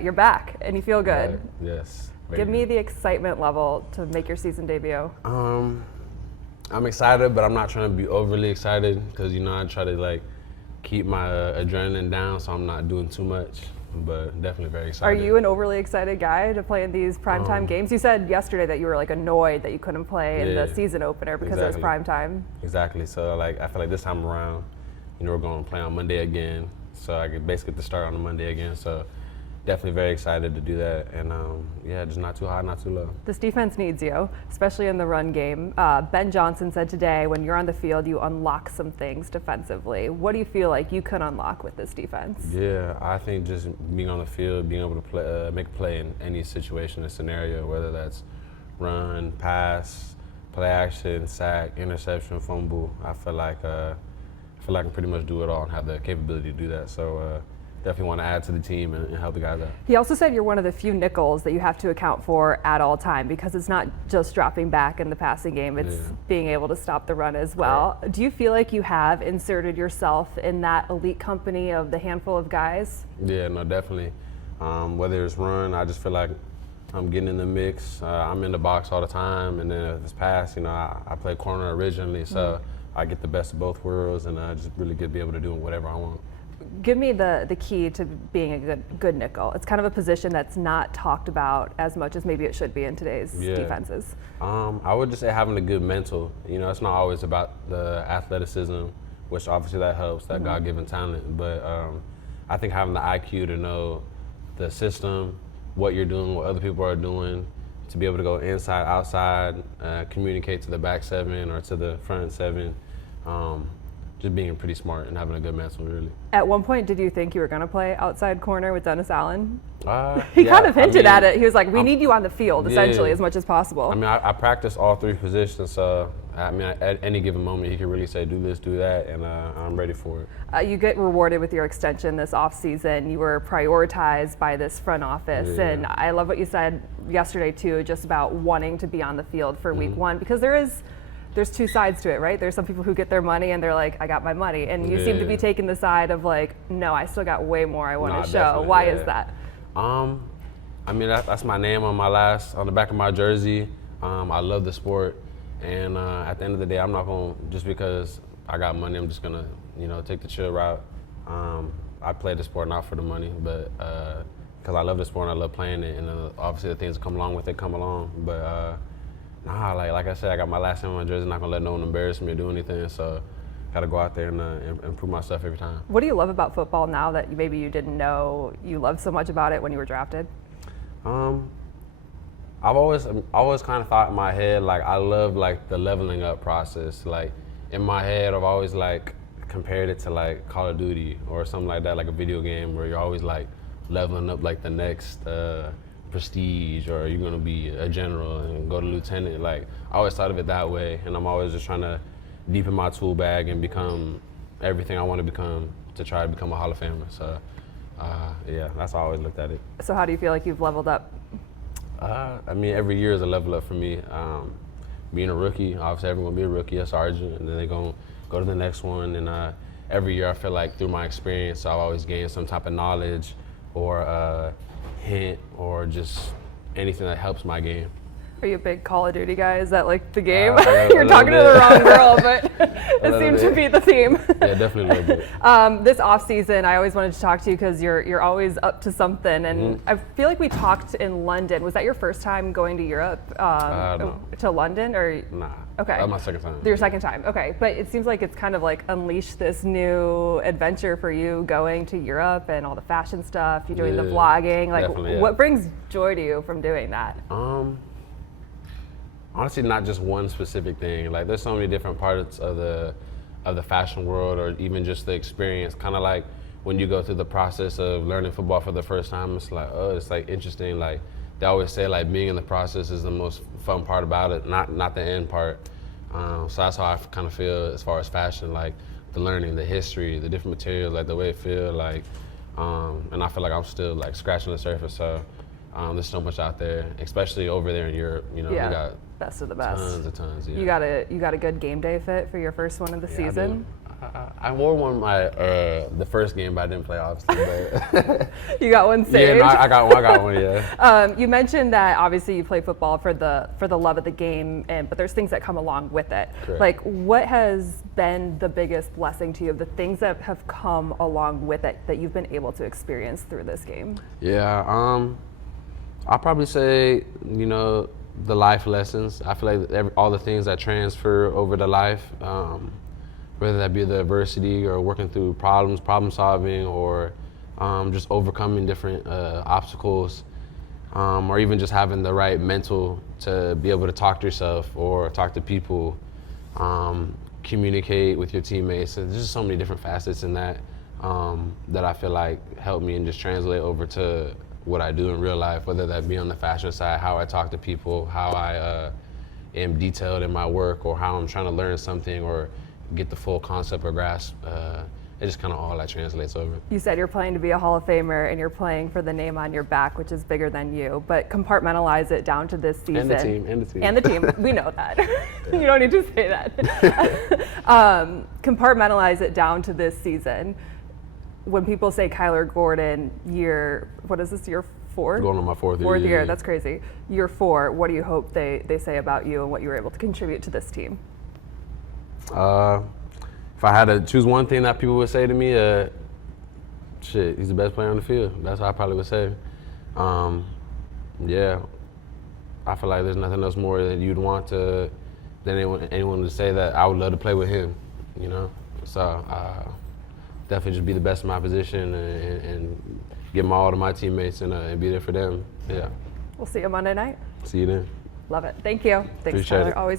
right, you're back and you feel good. Right. Yes. Give me the excitement level to make your season debut. I'm excited, but I'm not trying to be overly excited because, I try to keep my adrenaline down so I'm not doing too much, but definitely very excited. Are you an overly excited guy to play in these primetime games? You said yesterday that you were annoyed that you couldn't play in the season opener because it was primetime. Exactly. So I feel like this time around, we're going to play on Monday again. So I could basically get to start on a Monday again. So definitely very excited to do that. And just not too high, not too low. This defense needs you, especially in the run game. Ben Johnson said today, when you're on the field, you unlock some things defensively. What do you feel like you could unlock with this defense? Yeah, I think just being on the field, being able to play, make a play in any situation or scenario, whether that's run, pass, play action, sack, interception, fumble. I feel like I can pretty much do it all and have the capability to do that. So definitely want to add to the team and help the guys out. He also said you're one of the few nickels that you have to account for at all time because it's not just dropping back in the passing game, it's being able to stop the run as well. Right. Do you feel like you have inserted yourself in that elite company of the handful of guys? Yeah, no, definitely. Whether it's run, I just feel like I'm getting in the mix. I'm in the box all the time, and then if it's pass, I play corner originally, so I get the best of both worlds, and I just really be able to do whatever I want. Give me the key to being a good nickel. It's kind of a position that's not talked about as much as maybe it should be in today's defenses. I would just say having a good mental. It's not always about the athleticism, which obviously that helps, that God-given talent. But I think having the IQ to know the system, what you're doing, what other people are doing, to be able to go inside, outside, communicate to the back seven or to the front seven. Just being pretty smart and having a good mental, really. At one point, did you think you were going to play outside corner with Dennis Allen? He kind of hinted at it. He was like, we need you on the field, essentially, as much as possible. I practice all three positions, so at any given moment, he can really say, do this, do that, and I'm ready for it. You get rewarded with your extension this offseason. You were prioritized by this front office, and I love what you said yesterday, too, just about wanting to be on the field for week one, because there's two sides to it, right? There's some people who get their money and they're like, I got my money. And you seem to be taking the side of no, I still got way more I want to show. Why is that? That's my name on the back of my jersey. I love the sport. And at the end of the day, I'm not going to, just because I got money, I'm just going to, take the chill route. I play the sport not for the money, but because I love the sport and I love playing it. And obviously the things that come along with it come along. But like I said, I got my last name on my jersey. Not gonna let no one embarrass me or do anything. So, gotta go out there and improve myself every time. What do you love about football now that maybe you didn't know you loved so much about it when you were drafted? I've always kind of thought in my head I love the leveling up process. In my head, I've always compared it to Call of Duty or something like that, like a video game where you're always leveling up the next. Prestige, or you're going to be a general and go to lieutenant. I always thought of it that way, and I'm always just trying to deepen my tool bag and become everything I want to become to try to become a Hall of Famer. So that's how I always looked at it. So how do you feel like you've leveled up? Every year is a level up for me. Being a rookie, obviously everyone will be a rookie, a sergeant, and then they're going to go to the next one. And every year I feel like through my experience I've always gained some type of knowledge or hint or just anything that helps my game. Are you a big Call of Duty guy? Is that the game? You're talking to the wrong girl, but it seems to be the theme. Yeah, definitely a little bit. This off season, I always wanted to talk to you because you're always up to something, and I feel like we talked in London. Was that your first time going to Europe? No. To London, or? Nah. Okay. That was my second time. Your second time, okay. But it seems like it's kind of unleashed this new adventure for you, going to Europe and all the fashion stuff. You're doing the vlogging. What brings joy to you from doing that? Honestly, not just one specific thing. There's so many different parts of the fashion world, or even just the experience. Kind of like when you go through the process of learning football for the first time, it's it's interesting. They always say being in the process is the most fun part about it, not the end part. So that's how I kind of feel as far as fashion, the learning, the history, the different materials, the way it feels, and I feel like I'm still scratching the surface. So there's so much out there, especially over there in Europe. We got best of the best. Tons. Yeah. You got a good game day fit for your first one of the season? I wore one my the first game, but I didn't play obviously. But You got one saved? yeah, no, I got one. Yeah. You mentioned that obviously you play football for the love of the game, but there's things that come along with it. Correct. Like, what has been the biggest blessing to you of the things that have come along with it that you've been able to experience through this game? Yeah. I'll probably say, the life lessons. I feel like all the things that transfer over to life, whether that be the adversity or working through problem solving, or just overcoming different obstacles, or even just having the right mental to be able to talk to yourself or talk to people, communicate with your teammates. And there's just so many different facets in that that I feel like help me and just translate over to what I do in real life, whether that be on the fashion side, how I talk to people, how I am detailed in my work, or how I'm trying to learn something or get the full concept or grasp. It just kind of all that translates over. You said you're playing to be a Hall of Famer and you're playing for the name on your back, which is bigger than you, but compartmentalize it down to this season. And the team. And the team. We know that. You don't need to say that. Compartmentalize it down to this season. When people say Kyler Gordon, year 4? Going on my fourth year. That's crazy. Year 4, what do you hope they say about you and what you were able to contribute to this team? If I had to choose one thing that people would say to me, he's the best player on the field. That's what I probably would say. Yeah, I feel like there's nothing else more that you'd want than anyone to say that I would love to play with him, So definitely just be the best in my position and give my all to my teammates and be there for them. Yeah. We'll see you Monday night. See you then. Love it. Thank you. Thanks, Appreciate Tyler. it. Always